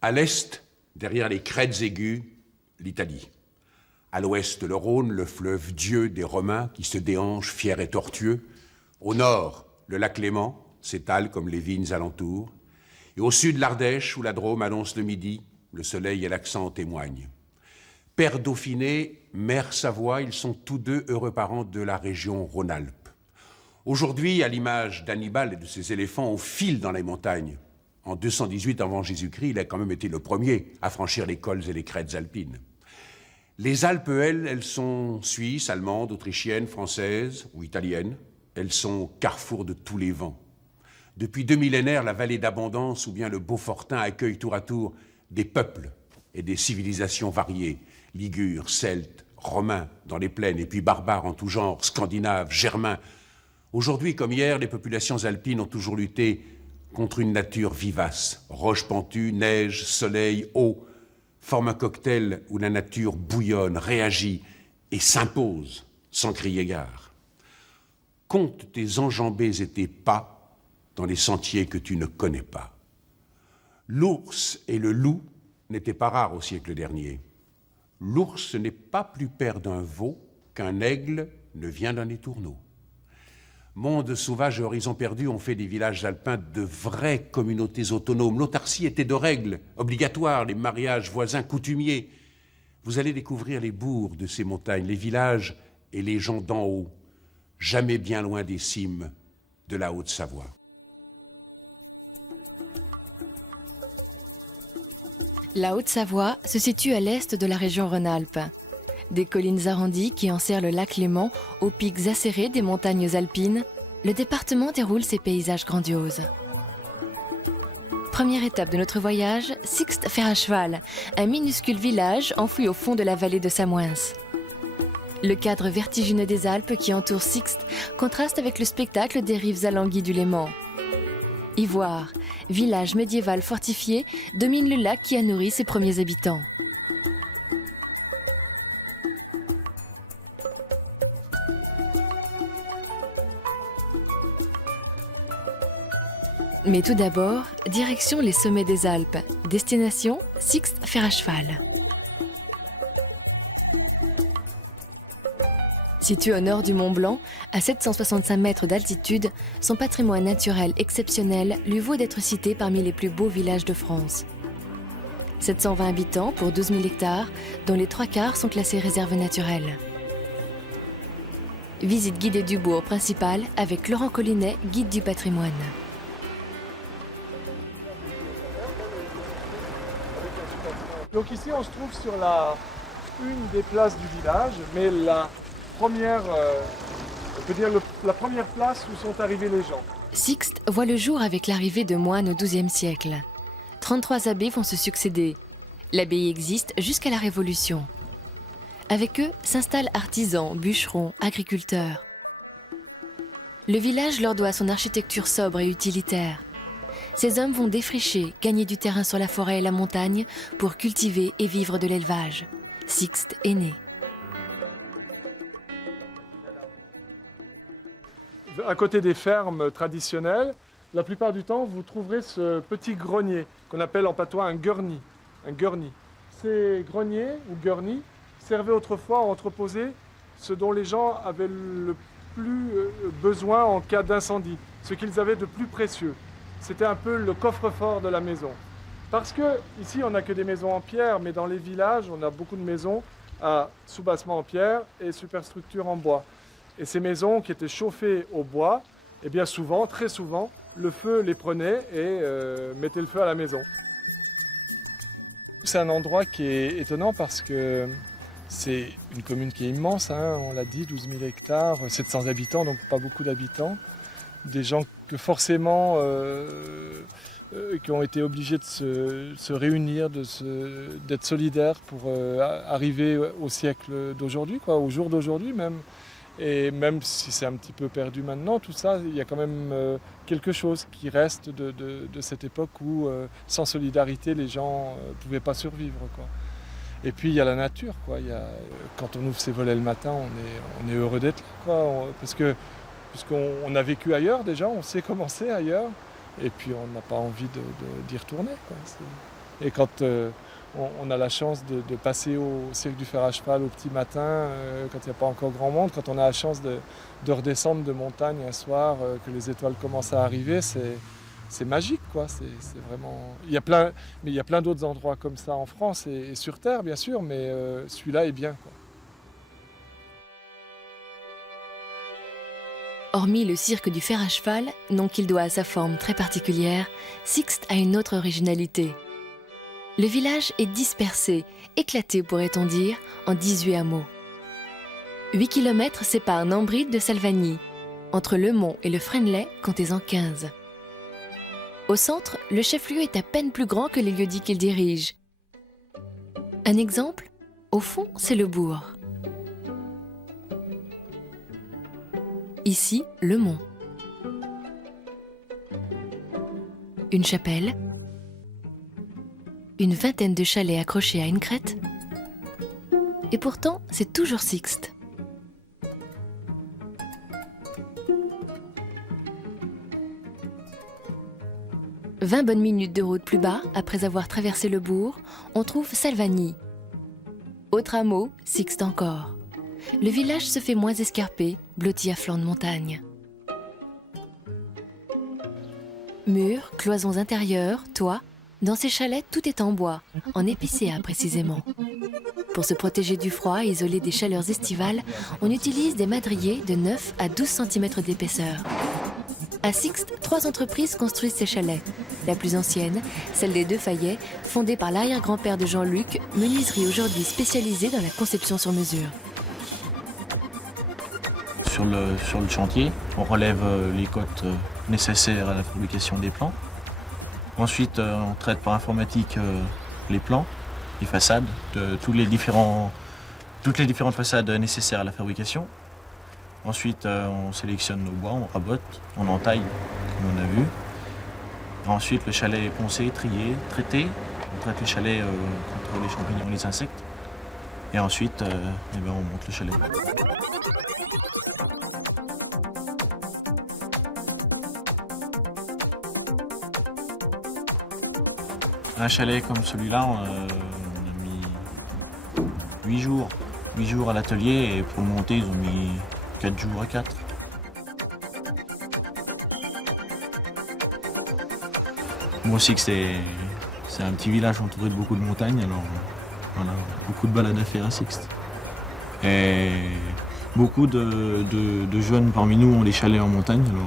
À l'est, derrière les crêtes aiguës, l'Italie. À l'ouest, le Rhône, le fleuve Dieu des Romains qui se déhanche fier et tortueux. Au nord, le lac Léman s'étale comme les vignes alentour. Et au sud, l'Ardèche, où la Drôme annonce le midi, le soleil et l'accent en témoignent. Père Dauphiné, mère Savoie, ils sont tous deux heureux parents de la région Rhône-Alpes. Aujourd'hui, à l'image d'Hannibal et de ses éléphants, on file dans les montagnes. En 218 avant Jésus-Christ, il a quand même été le premier à franchir les cols et les crêtes alpines. Les Alpes, elles sont suisses, allemandes, autrichiennes, françaises ou italiennes. Elles sont carrefour de tous les vents. Depuis 2 millénaires, la vallée d'Abondance ou bien le Beaufortin accueille tour à tour des peuples et des civilisations variées. Ligures, Celtes, Romains dans les plaines, et puis barbares en tout genre, Scandinaves, Germains. Aujourd'hui comme hier, les populations alpines ont toujours lutté contre une nature vivace. Roches pentues, neige, soleil, eau, forment un cocktail où la nature bouillonne, réagit et s'impose sans crier gare. Compte tes enjambées et tes pas dans les sentiers que tu ne connais pas. L'ours et le loup n'étaient pas rares au siècle dernier. L'ours n'est pas plus père d'un veau qu'un aigle ne vient d'un étourneau. Monde sauvage et horizon perdu ont fait des villages alpins de vraies communautés autonomes. L'autarcie était de règle obligatoire, les mariages voisins coutumiers. Vous allez découvrir les bourgs de ces montagnes, les villages et les gens d'en haut, jamais bien loin des cimes de la Haute-Savoie. La Haute-Savoie se situe à l'est de la région Rhône-Alpes. Des collines arrondies qui enserrent le lac Léman aux pics acérés des montagnes alpines, le département déroule ses paysages grandioses. Première étape de notre voyage, Sixte fer à cheval, un minuscule village enfoui au fond de la vallée de Samoëns. Le cadre vertigineux des Alpes qui entoure Sixte contraste avec le spectacle des rives alanguies du Léman. Ivoire, village médiéval fortifié, domine le lac qui a nourri ses premiers habitants. Mais tout d'abord, direction les sommets des Alpes. Destination, Sixte fer à cheval. Situé au nord du Mont Blanc, à 765 mètres d'altitude, son patrimoine naturel exceptionnel lui vaut d'être cité parmi les plus beaux villages de France. 720 habitants pour 12 000 hectares, dont les 3/4 sont classés réserves naturelles. Visite guidée du bourg principal avec Laurent Collinet, guide du patrimoine. Donc ici, on se trouve sur une des places du village, mais la première place où sont arrivés les gens. Sixte voit le jour avec l'arrivée de moines au XIIe siècle. 33 abbés vont se succéder. L'abbaye existe jusqu'à la Révolution. Avec eux s'installent artisans, bûcherons, agriculteurs. Le village leur doit son architecture sobre et utilitaire. Ces hommes vont défricher, gagner du terrain sur la forêt et la montagne pour cultiver et vivre de l'élevage. Sixte est né. À côté des fermes traditionnelles, la plupart du temps, vous trouverez ce petit grenier qu'on appelle en patois un gurny. Ces greniers ou gurnies servaient autrefois à entreposer ce dont les gens avaient le plus besoin en cas d'incendie, ce qu'ils avaient de plus précieux. C'était un peu le coffre-fort de la maison. Parce que ici, on n'a que des maisons en pierre, mais dans les villages, on a beaucoup de maisons à soubassement en pierre et superstructure en bois. Et ces maisons qui étaient chauffées au bois, eh bien souvent, très souvent, le feu les prenait et mettait le feu à la maison. C'est un endroit qui est étonnant parce que c'est une commune qui est immense, hein, on l'a dit, 12 000 hectares, 700 habitants, donc pas beaucoup d'habitants. Des gens que forcément qui ont été obligés de se réunir, d'être solidaires pour arriver au siècle d'aujourd'hui, au jour d'aujourd'hui même. Et même si c'est un petit peu perdu maintenant, tout ça, il y a quand même quelque chose qui reste de cette époque où sans solidarité, les gens ne pouvaient pas survivre, quoi. Et puis il y a la nature, quoi. Quand on ouvre ses volets le matin, on est heureux d'être là, quoi. Puisqu'on a vécu ailleurs déjà, on sait comment c'est ailleurs, et puis on n'a pas envie d'y retourner, quoi. Et quand on a la chance de passer au cirque du fer à cheval au petit matin, quand il n'y a pas encore grand monde, quand on a la chance de redescendre de montagne un soir, que les étoiles commencent à arriver, c'est magique, quoi. C'est vraiment... mais il y a plein d'autres endroits comme ça en France et sur Terre, bien sûr, mais celui-là est bien, quoi. Hormis le cirque du fer à cheval, nom qu'il doit à sa forme très particulière, Sixte a une autre originalité. Le village est dispersé, éclaté pourrait-on dire, en 18 hameaux. 8 km séparent Nambride de Salvagny. Entre Le Mont et le Fresnelet, comptez-en 15. Au centre, le chef-lieu est à peine plus grand que les lieux-dits qu'il dirige. Un exemple, au fond, c'est le bourg. Ici, Le Mont. Une chapelle, une vingtaine de chalets accrochés à une crête. Et pourtant, c'est toujours Sixte. « 20 bonnes minutes de route plus bas, après avoir traversé le bourg, on trouve Salvagny. Autre hameau, Sixte encore. Le village se fait moins escarpé, blotti à flanc de montagne. Murs, cloisons intérieures, toits, dans ces chalets, tout est en bois, en épicéa précisément. Pour se protéger du froid et isoler des chaleurs estivales, on utilise des madriers de 9 à 12 cm d'épaisseur. À Sixte, 3 entreprises construisent ces chalets. La plus ancienne, celle des Deux Fayet, fondée par l'arrière-grand-père de Jean-Luc, menuiserie aujourd'hui spécialisée dans la conception sur mesure. Sur le chantier, on relève les cotes nécessaires à la fabrication des plans. Ensuite, on traite par informatique les plans, les façades, toutes les différentes façades nécessaires à la fabrication. Ensuite, on sélectionne nos bois, on rabote, on entaille, comme on a vu. Ensuite, le chalet est poncé, trié, traité. On traite le chalet contre les champignons et les insectes. Et ensuite, on monte le chalet. Un chalet comme celui-là, on a mis 8 jours. 8 jours à l'atelier et pour le monter, ils ont mis 4 jours à 4. Moi aussi que c'est un petit village entouré de beaucoup de montagnes, alors voilà, beaucoup de balades à faire à Sixte. Et beaucoup de jeunes parmi nous ont des chalets en montagne, alors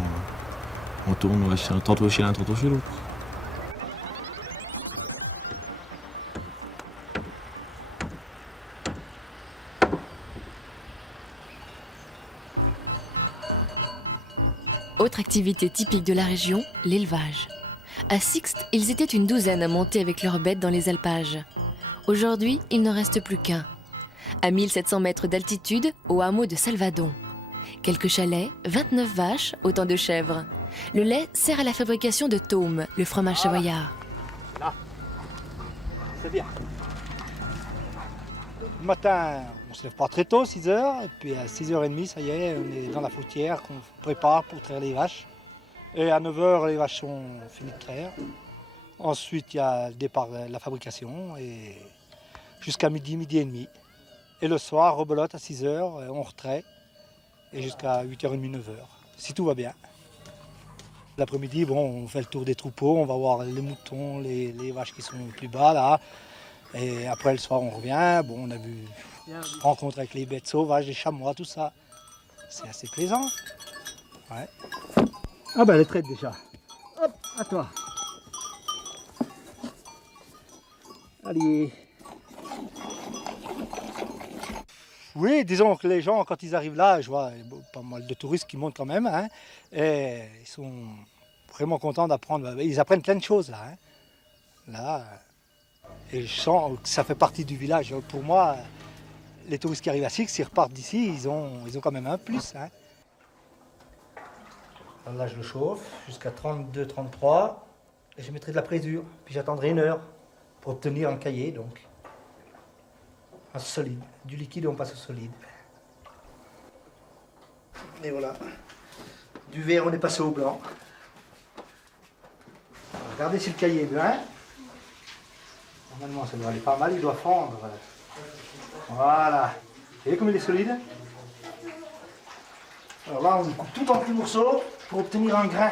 on tourne tantôt chez l'un, tantôt chez l'autre. Autre activité typique de la région, l'élevage. À Sixte, ils étaient une douzaine à monter avec leurs bêtes dans les alpages. Aujourd'hui, il n'en reste plus qu'un. À 1700 mètres d'altitude, au hameau de Salvadon. Quelques chalets, 29 vaches, autant de chèvres. Le lait sert à la fabrication de taume, le fromage savoyard. Là, c'est bien. Le matin, on se lève pas très tôt, 6h, et puis à 6h30, ça y est, on est dans la fautière qu'on prépare pour traire les vaches. Et à 9h, les vaches sont finies de traire. Ensuite, il y a le départ de la fabrication, et jusqu'à midi, midi et demi. Et le soir, rebelote à 6h, on retraite, et jusqu'à 8h30, 9h, si tout va bien. L'après-midi, on fait le tour des troupeaux, on va voir les moutons, les vaches qui sont plus bas, là. Et après, le soir, on revient. On a vu rencontre avec les bêtes sauvages, les chamois, tout ça. C'est assez plaisant. Ouais. Ah ben, elle est traite déjà. Hop, à toi. Allez. Oui, disons que les gens, quand ils arrivent là, je vois pas mal de touristes qui montent quand même. Hein, et ils sont vraiment contents d'apprendre. Ils apprennent plein de choses là. Hein. Là. Et je sens que ça fait partie du village. Pour moi, les touristes qui arrivent à Sixte, s'ils repartent d'ici, ils ont quand même un plus. Hein. Alors là, je le chauffe jusqu'à 32, 33. Et je mettrai de la présure. Puis j'attendrai 1 heure pour obtenir un cahier, donc. Un solide. Du liquide, on passe au solide. Et voilà. Du vert, on est passé au blanc. Regardez si le cahier est bien. Normalement, ça doit aller pas mal, il doit fondre. Voilà. Vous voyez comme il est solide? Alors là, on coupe tout en petits morceaux pour obtenir un grain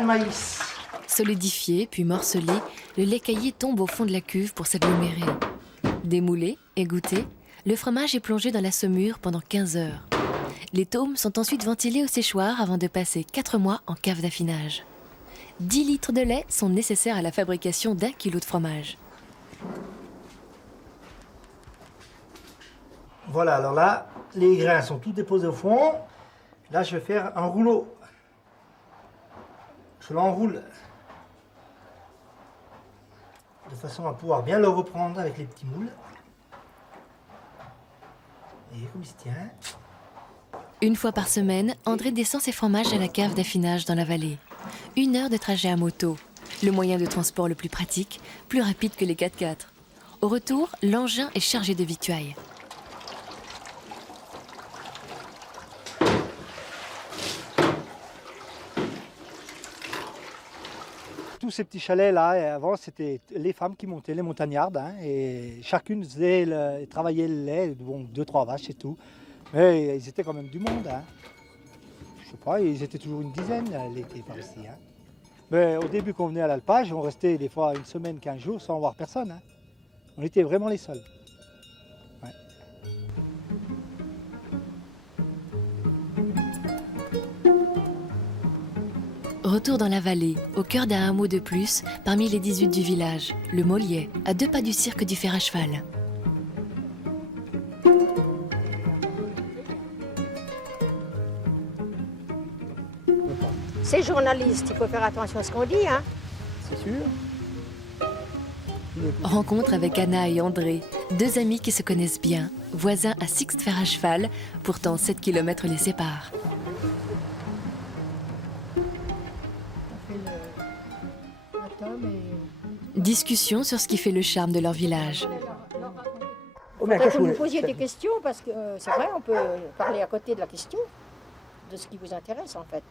de maïs. Solidifié puis morcelé, le lait caillé tombe au fond de la cuve pour s'agglomérer. Démoulé, égoutté, le fromage est plongé dans la saumure pendant 15 heures. Les tômes sont ensuite ventilés au séchoir avant de passer 4 mois en cave d'affinage. 10 litres de lait sont nécessaires à la fabrication d'1 kilo de fromage. Voilà, alors là, les grains sont tous déposés au fond. Là, je vais faire un rouleau. Je l'enroule de façon à pouvoir bien le reprendre avec les petits moules. Et comme il se tient. Une fois par semaine, André descend ses fromages à la cave d'affinage dans la vallée. 1 heure de trajet à moto, le moyen de transport le plus pratique, plus rapide que les 4x4. Au retour, l'engin est chargé de victuailles. Tous ces petits chalets là, avant c'était les femmes qui montaient, les montagnardes, hein, et chacune travaillait le lait, bon, 2-3 vaches et tout. Mais ils étaient quand même du monde. Hein. Je sais pas, ils étaient toujours une dizaine l'été par ici. Hein. Mais au début quand on venait à l'alpage, on restait des fois 1 semaine, 15 jours sans voir personne. Hein. On était vraiment les seuls. Ouais. Retour dans la vallée, au cœur d'un hameau de plus, parmi les 18 du village, le Moliet, à 2 pas du cirque du fer à cheval. C'est journaliste, il faut faire attention à ce qu'on dit, hein. C'est sûr. Rencontre avec Anna et André, 2 amis qui se connaissent bien, voisins à Sixte fer à cheval, pourtant 7 km les séparent. Discussion sur ce qui fait le charme de leur village. Peut-être que vous me posiez des questions, parce que c'est vrai, on peut parler à côté de la question, de ce qui vous intéresse en fait.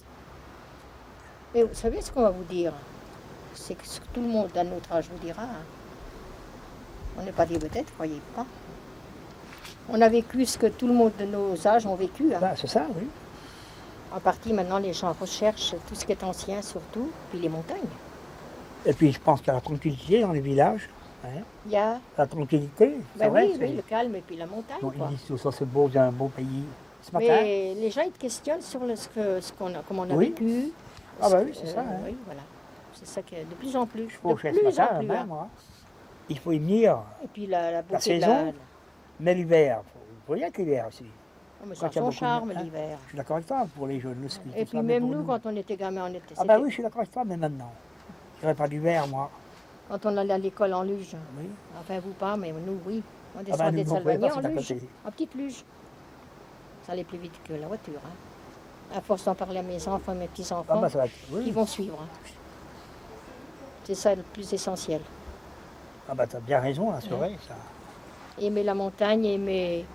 Mais vous savez ce qu'on va vous dire? C'est que ce que tout le monde à notre âge vous dira. Hein. On n'est pas des vedettes, croyez pas. On a vécu ce que tout le monde de nos âges ont vécu. Hein. Bah, c'est ça, oui. En partie, maintenant, les gens recherchent tout ce qui est ancien, surtout, puis les montagnes. Et puis je pense qu'il y a la tranquillité dans les villages. Hein. Il y a... La tranquillité, c'est Ben vrai. oui, le calme et puis la montagne. Bon, Quoi. ils disent tout ça, c'est beau, j'ai un beau pays. Ce matin. Mais les gens, ils te questionnent sur comment on a Oui. vécu. Ah bah oui, c'est ça. Hein. Oui, voilà. C'est ça que de plus en plus. Je faut De ce plus matin, en plus. même, Hein. moi. Il faut y venir. Et puis la La beauté de saison, mais l'hiver. Il faut y être l'hiver aussi. Oh, mais Quand ça il y a son beaucoup de- charme hein. l'hiver. Je suis d'accord avec toi, pour les jeunes, le ski. Et tout puis ça, mais même pour nous, quand on était gamins, on était... Ah bah oui, je suis d'accord avec toi, mais maintenant. Je n'irai pas l'hiver, moi. Quand on allait à l'école en luge. Oui. Enfin, vous pas, mais nous, oui. On Ah bah, descendait de nous, on pouvait Salvagny pas, en c'est à luge. côté. En petite luge. Ça allait plus vite que la voiture. Hein. À force d'en parler à mes enfants, mes Ah petits-enfants, bah ça va être... qui Oui. vont suivre. Hein. C'est ça le plus essentiel. Ah bah t'as bien raison, là, c'est Ouais. vrai, ça. Aimer la montagne, aimer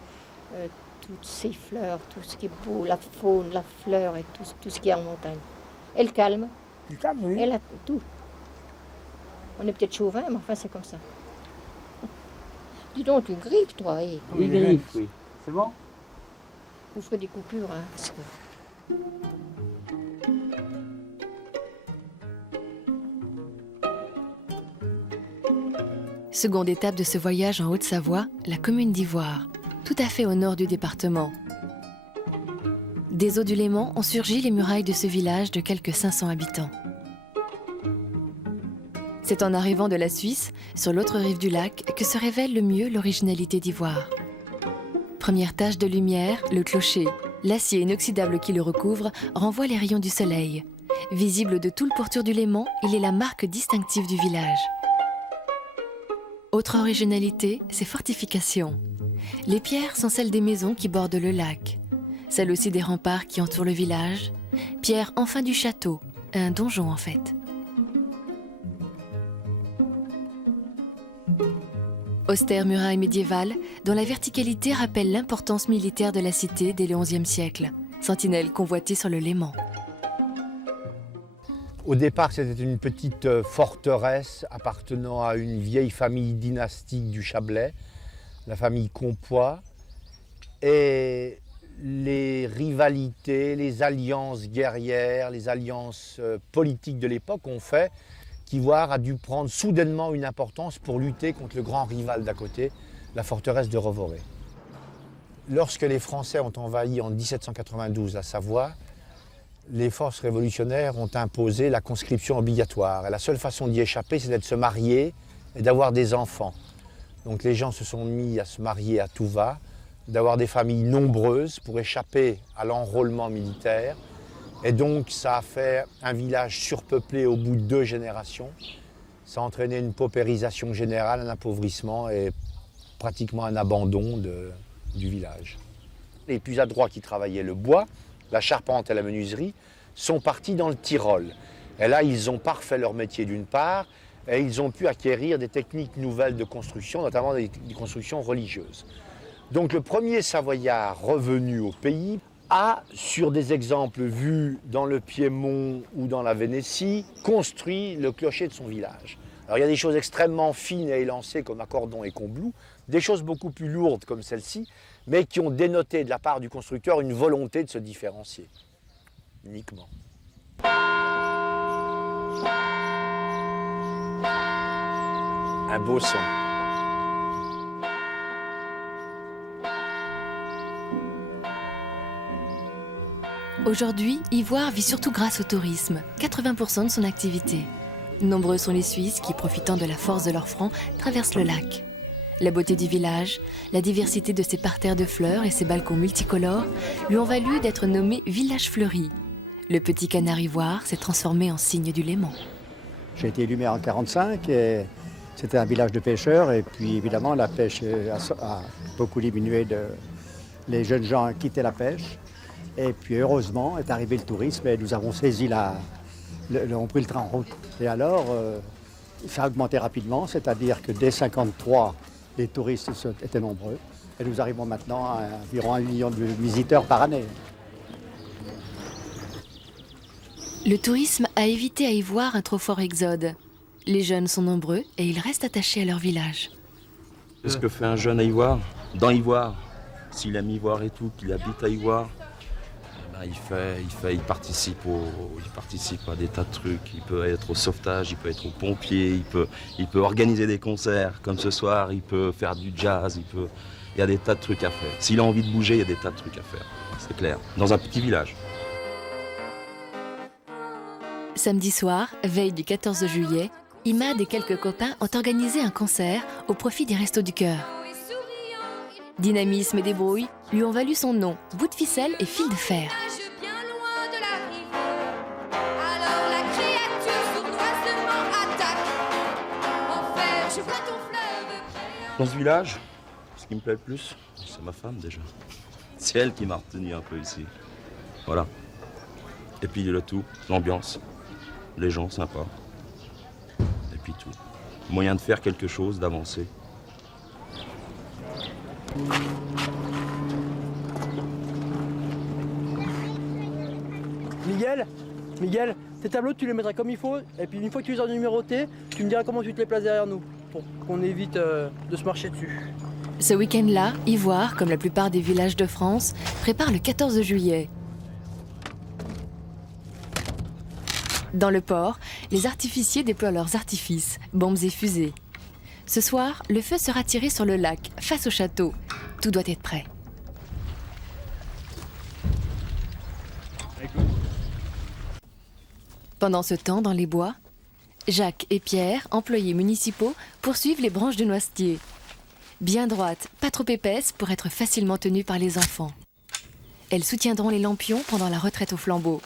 toutes ces fleurs, tout ce qui est beau, la faune, la fleur et tout ce qu'il y a en montagne. Et le calme, Du calme, oui. et tout. On est peut-être chauvin, mais enfin c'est comme ça. Dis donc, tu griffes toi, et Oui, oui. C'est bon? vous ferez des coupures. Hein, parce que... Seconde étape de ce voyage en Haute-Savoie, la commune d'Ivoire, tout à fait au nord du département. Des eaux du Léman ont surgi les murailles de ce village de quelques 500 habitants. C'est en arrivant de la Suisse, sur l'autre rive du lac, que se révèle le mieux l'originalité d'Ivoire. Première tache de lumière, le clocher. L'acier inoxydable qui le recouvre renvoie les rayons du soleil. Visible de tout le pourtour du Léman, il est la marque distinctive du village. Autre originalité, ses fortifications. Les pierres sont celles des maisons qui bordent le lac. Celles aussi des remparts qui entourent le village. Pierre enfin du château, un donjon en fait. Austère muraille médiévale, dont la verticalité rappelle l'importance militaire de la cité dès le XIe siècle. Sentinelle convoitée sur le Léman. Au départ, c'était une petite forteresse appartenant à une vieille famille dynastique du Chablais, la famille Compoix. Et les rivalités, les alliances guerrières, les alliances politiques de l'époque ont fait qu'Ivoire a dû prendre soudainement une importance pour lutter contre le grand rival d'à côté, la forteresse de Revoré. Lorsque les Français ont envahi en 1792 la Savoie, les forces révolutionnaires ont imposé la conscription obligatoire. Et la seule façon d'y échapper, c'était de se marier et d'avoir des enfants. Donc les gens se sont mis à se marier à tout va, d'avoir des familles nombreuses pour échapper à l'enrôlement militaire. Et donc ça a fait un village surpeuplé au bout de 2 générations. Ça a entraîné une paupérisation générale, un appauvrissement et pratiquement un abandon du village. Les plus adroits qui travaillaient le bois, la charpente et la menuiserie, sont partis dans le Tyrol. Et là, ils ont parfait leur métier d'une part, et ils ont pu acquérir des techniques nouvelles de construction, notamment des constructions religieuses. Donc le premier Savoyard revenu au pays a, sur des exemples vus dans le Piémont ou dans la Vénétie, construit le clocher de son village. Alors il y a des choses extrêmement fines et élancées comme Accordon et Combloux, des choses beaucoup plus lourdes comme celle-ci, mais qui ont dénoté de la part du constructeur une volonté de se différencier, uniquement. Un beau son. Aujourd'hui, Ivoire vit surtout grâce au tourisme, 80% de son activité. Nombreux sont les Suisses qui, profitant de la force de leurs francs, traversent le lac. La beauté du village, la diversité de ses parterres de fleurs et ses balcons multicolores lui ont valu d'être nommé village fleuri. Le petit canard ivoire s'est transformé en signe du Léman. J'ai été élu maire en 1945 et c'était un village de pêcheurs et puis évidemment la pêche a beaucoup diminué. Les jeunes gens quittaient la pêche et puis heureusement est arrivé le tourisme et nous avons saisi on pris le train en route. Et alors ça a augmenté rapidement, c'est-à-dire que dès 1953 les touristes étaient nombreux et nous arrivons maintenant à environ 1 million de visiteurs par année. Le tourisme a évité à Ivoire un trop fort exode. Les jeunes sont nombreux et ils restent attachés à leur village. Qu'est-ce que fait un jeune à Ivoire? Dans Ivoire, s'il aime Ivoire et tout, qu'il habite à Ivoire, il participe à des tas de trucs. Il peut être au sauvetage, il peut être au pompier, il peut organiser des concerts comme ce soir, il peut faire du jazz, il y a des tas de trucs à faire. S'il a envie de bouger, il y a des tas de trucs à faire, c'est clair, dans un petit village. Samedi soir, veille du 14 juillet, Imad et quelques copains ont organisé un concert au profit des Restos du Cœur. Dynamisme et débrouille lui ont valu son nom, bout de ficelle et fil de fer. Dans ce village, ce qui me plaît le plus, c'est ma femme déjà. C'est elle qui m'a retenu un peu ici. Voilà. Et puis le tout, l'ambiance, les gens sympas. Et puis tout. Moyen de faire quelque chose, d'avancer. Miguel, tes tableaux tu les mettras comme il faut et puis une fois que tu les as numérotés, tu me diras comment tu te les places derrière nous pour qu'on évite de se marcher dessus. Ce week-end-là, Ivoire, comme la plupart des villages de France, prépare le 14 juillet. Dans le port, les artificiers déploient leurs artifices, bombes et fusées. Ce soir, le feu sera tiré sur le lac, face au château. Tout doit être prêt. Pendant ce temps, dans les bois, Jacques et Pierre, employés municipaux, poursuivent les branches de noisetier. Bien droites, pas trop épaisses pour être facilement tenues par les enfants. Elles soutiendront les lampions pendant la retraite au flambeau.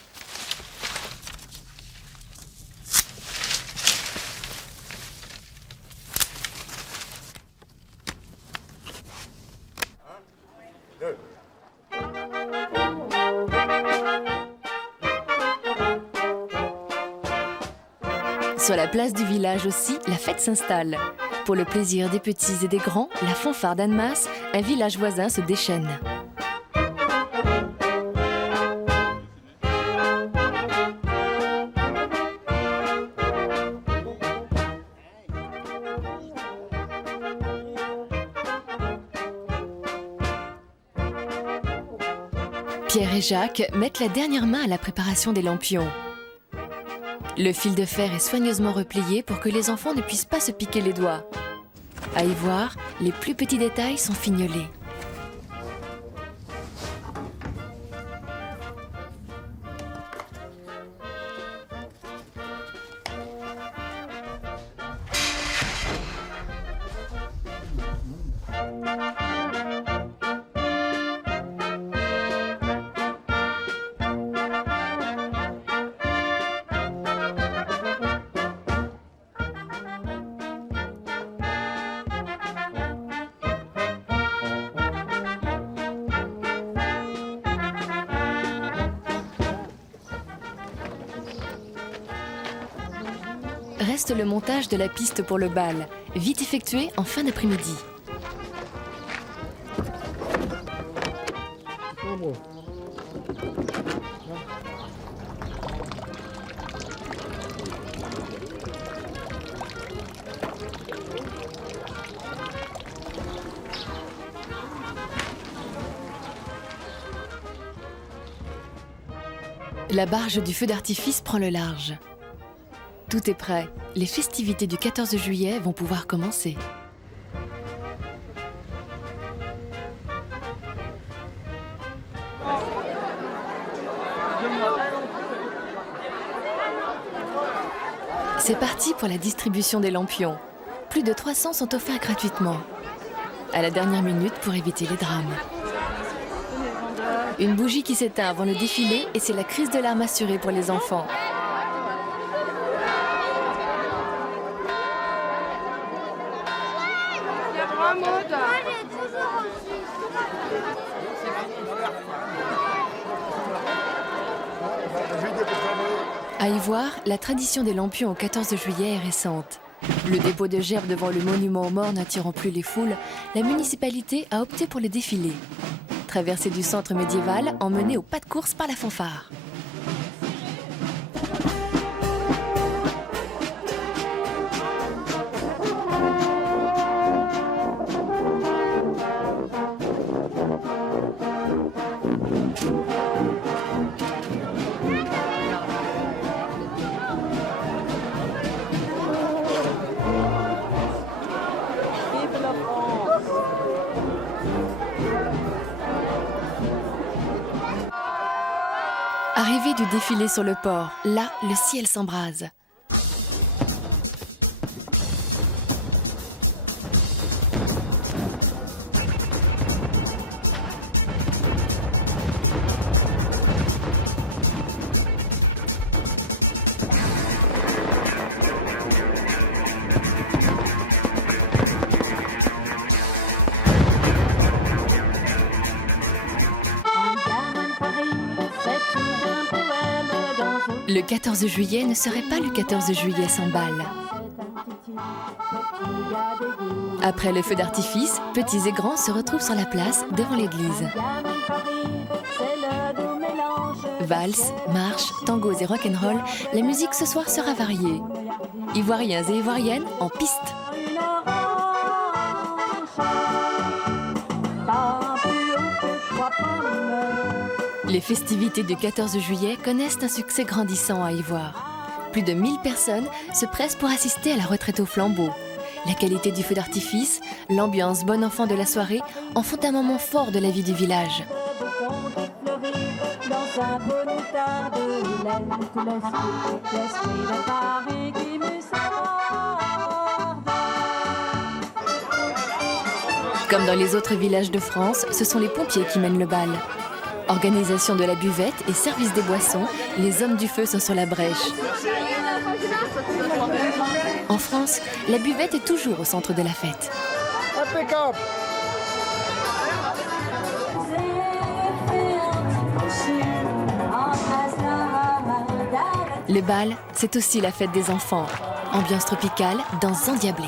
Sur la place du village aussi, la fête s'installe. Pour le plaisir des petits et des grands, la fanfare d'Annemasse, un village voisin se déchaîne. Pierre et Jacques mettent la dernière main à la préparation des lampions. Le fil de fer est soigneusement replié pour que les enfants ne puissent pas se piquer les doigts. À y voir, les plus petits détails sont fignolés. Reste le montage de la piste pour le bal, vite effectué en fin d'après-midi. La barge du feu d'artifice prend le large. Tout est prêt. Les festivités du 14 juillet vont pouvoir commencer. C'est parti pour la distribution des lampions. Plus de 300 sont offerts gratuitement. À la dernière minute pour éviter les drames. Une bougie qui s'éteint avant le défilé et c'est la crise de larmes assurée pour les enfants. À y voir, la tradition des lampions au 14 juillet est récente. Le dépôt de gerbes devant le monument aux morts n'attirant plus les foules, la municipalité a opté pour les défilés. Traversée du centre médiéval, emmenée au pas de course par la fanfare. Arrivée du défilé sur le port, là, le ciel s'embrase. Le 14 juillet ne serait pas le 14 juillet sans bal. Après le feu d'artifice, petits et grands se retrouvent sur la place devant l'église. Valses, marches, tangos et rock'n'roll, la musique ce soir sera variée. Ivoiriens et ivoiriennes en piste. Les festivités du 14 juillet connaissent un succès grandissant à Ivoire. Plus de 1000 personnes se pressent pour assister à la retraite au flambeau. La qualité du feu d'artifice, l'ambiance bon enfant de la soirée en font un moment fort de la vie du village. Comme dans les autres villages de France, ce sont les pompiers qui mènent le bal. Organisation de la buvette et service des boissons, les hommes du feu sont sur la brèche. En France, la buvette est toujours au centre de la fête. Impeccable. Le bal, c'est aussi la fête des enfants. Ambiance tropicale, danse endiablée.